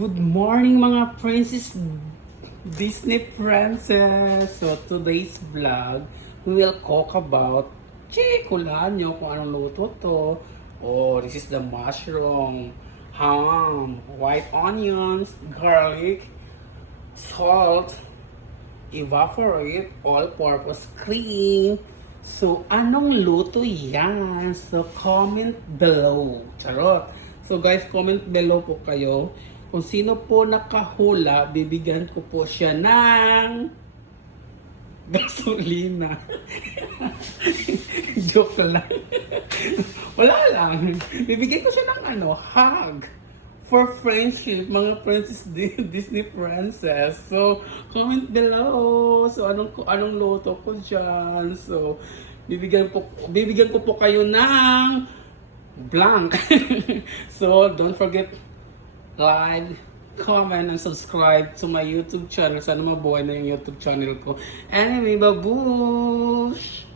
Good morning mga princess Disney princess. So today's vlog, we will talk about hulaan nyo kung anong luto to. Oh, this is the mushroom, ham, white onions, garlic, salt, evaporate, all-purpose cream. So, anong luto yan? So, comment below. Charot. So, guys, comment below po kayo. Kung sino po nakahula, bibigyan ko po siya ng gasolina. Joke lang. Wala lang. Bibigyan ko siya ng hug. For friendship, mga princess Disney princess. So, comment below. So, anong luto ko dyan. So, bibigyan ko po kayo ng blank. So, don't forget like, comment, and subscribe to my YouTube channel. Sana mabuhay na yung YouTube channel ko. Anyway, babush!